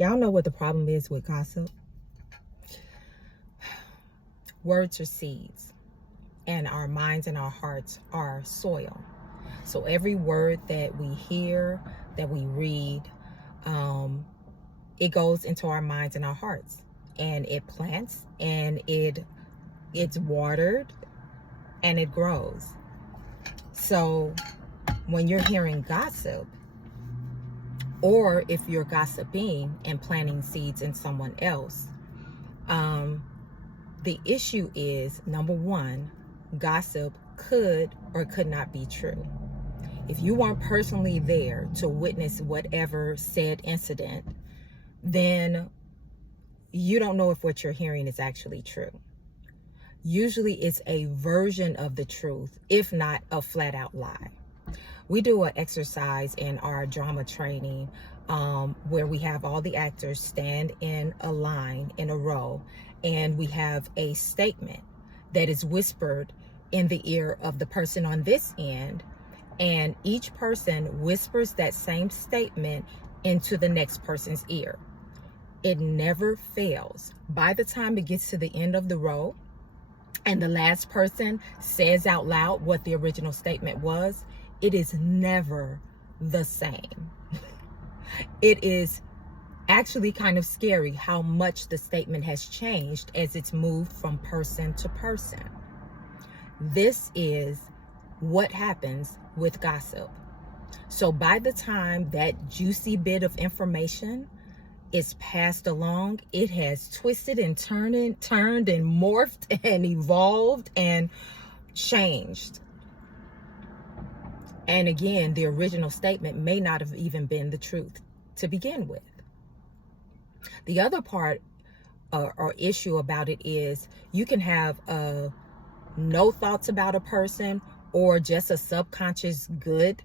Y'all know what the problem is with gossip? Words are seeds, and our minds and our hearts are soil. So every word that we hear, that we read, it goes into our minds and our hearts, and it plants, and it's watered, and it grows. So when you're hearing gossip, or if you're gossiping and planting seeds in someone else, the issue is, number one, gossip could or could not be true. If you weren't personally there to witness whatever said incident, then you don't know if what you're hearing is actually true. Usually it's a version of the truth, if not a flat out lie. We do an exercise in our drama training where we have all the actors stand in a line, in a row, and we have a statement that is whispered in the ear of the person on this end, and each person whispers that same statement into the next person's ear. It never fails. By the time it gets to the end of the row and the last person says out loud what the original statement was, it is never the same. It is actually kind of scary how much the statement has changed as it's moved from person to person. This is what happens with gossip. So by the time that juicy bit of information is passed along, it has twisted and turned and morphed and evolved and changed. And again, the original statement may not have even been the truth to begin with. The other part or issue about it is you can have no thoughts about a person or just a subconscious good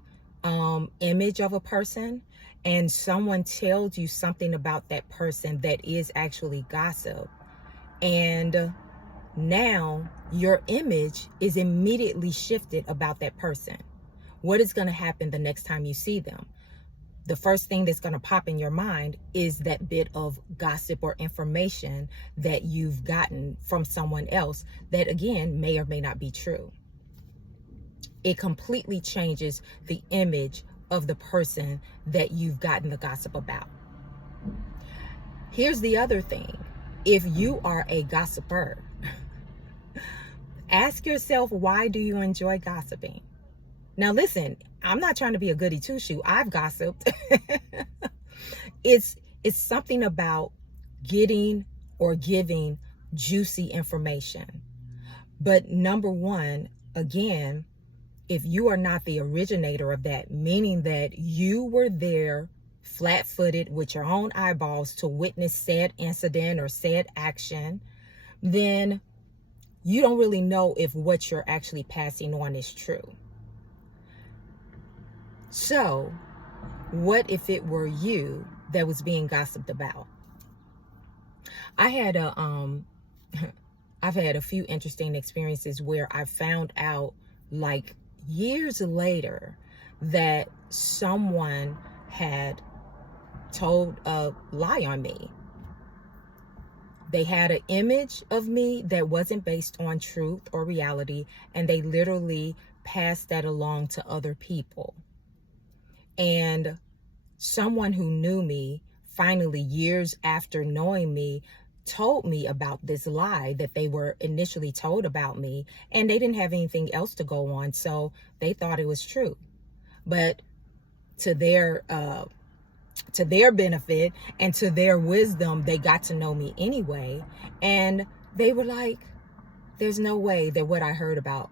image of a person, and someone tells you something about that person that is actually gossip, and now your image is immediately shifted about that person. What is going to happen the next time you see them? The first thing that's going to pop in your mind is that bit of gossip or information that you've gotten from someone else that, again, may or may not be true. It completely changes the image of the person that you've gotten the gossip about. Here's the other thing. If you are a gossiper, ask yourself, why do you enjoy gossiping? Now listen, I'm not trying to be a goody two-shoe. I've gossiped. It's something about getting or giving juicy information. But number one, again, if you are not the originator of that, meaning that you were there flat-footed with your own eyeballs to witness said incident or said action, then you don't really know if what you're actually passing on is true. So, what if it were you that was being gossiped about? I've had a few interesting experiences where I found out, like years later, that someone had told a lie on me. They had an image of me that wasn't based on truth or reality, and they literally passed that along to other people. And someone who knew me, finally years after knowing me, told me about this lie that they were initially told about me, and they didn't have anything else to go on, so they thought it was true. But to their benefit and to their wisdom, they got to know me anyway, and they were like, there's no way that what I heard about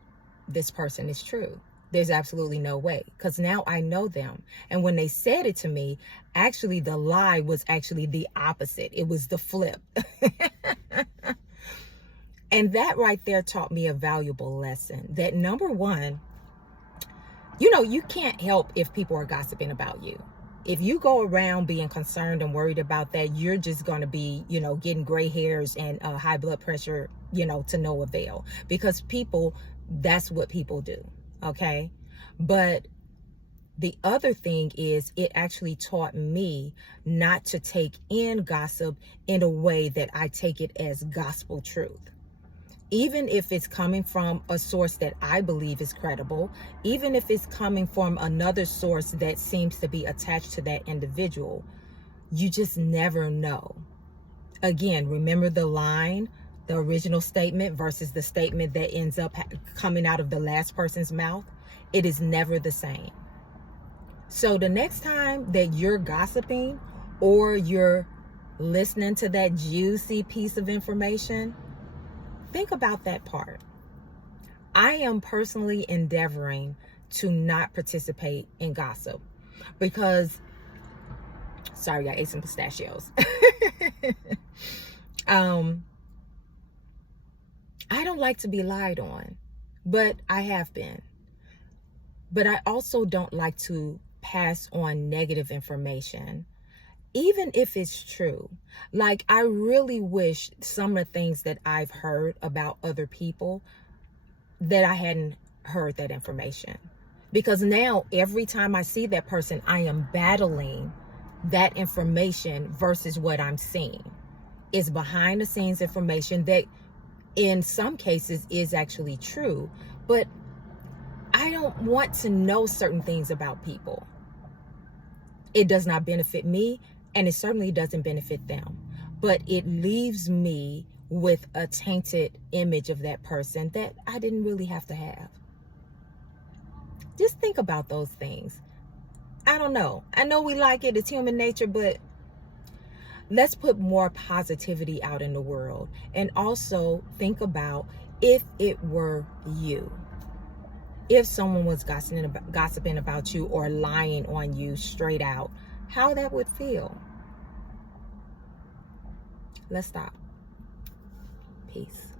this person is true. There's absolutely no way, because now I know them. And when they said it to me, actually the lie was actually the opposite. It was the flip. And that right there taught me a valuable lesson. That number one, you can't help if people are gossiping about you. If you go around being concerned and worried about that, you're just going to be, getting gray hairs and high blood pressure, to no avail, because that's what people do. Okay. But The other thing is it actually taught me not to take in gossip in a way that I take it as gospel truth. Even if it's coming from a source that I believe is credible, even if it's coming from another source that seems to be attached to that individual, you just never know. Again, remember the line, the original statement versus the statement that ends up coming out of the last person's mouth. It is never the same. So the next time that you're gossiping or you're listening to that juicy piece of information, think about that part. I am personally endeavoring to not participate in gossip because, sorry, I ate some pistachios. I don't like to be lied on, but I have been. But I also don't like to pass on negative information, even if it's true. Like, I really wish some of the things that I've heard about other people that I hadn't heard that information. Because now every time I see that person, I am battling that information versus what I'm seeing. It's behind the scenes information that in some cases is actually true, but I don't want to know certain things about people. It does not benefit me, and it certainly doesn't benefit them. But it leaves me with a tainted image of that person that I didn't really have to have. Just think about those things. I don't know. I know we like it. It's human nature, but let's put more positivity out in the world. And also think about if it were you. If someone was gossiping about you or lying on you straight out, how that would feel. Let's stop. Peace.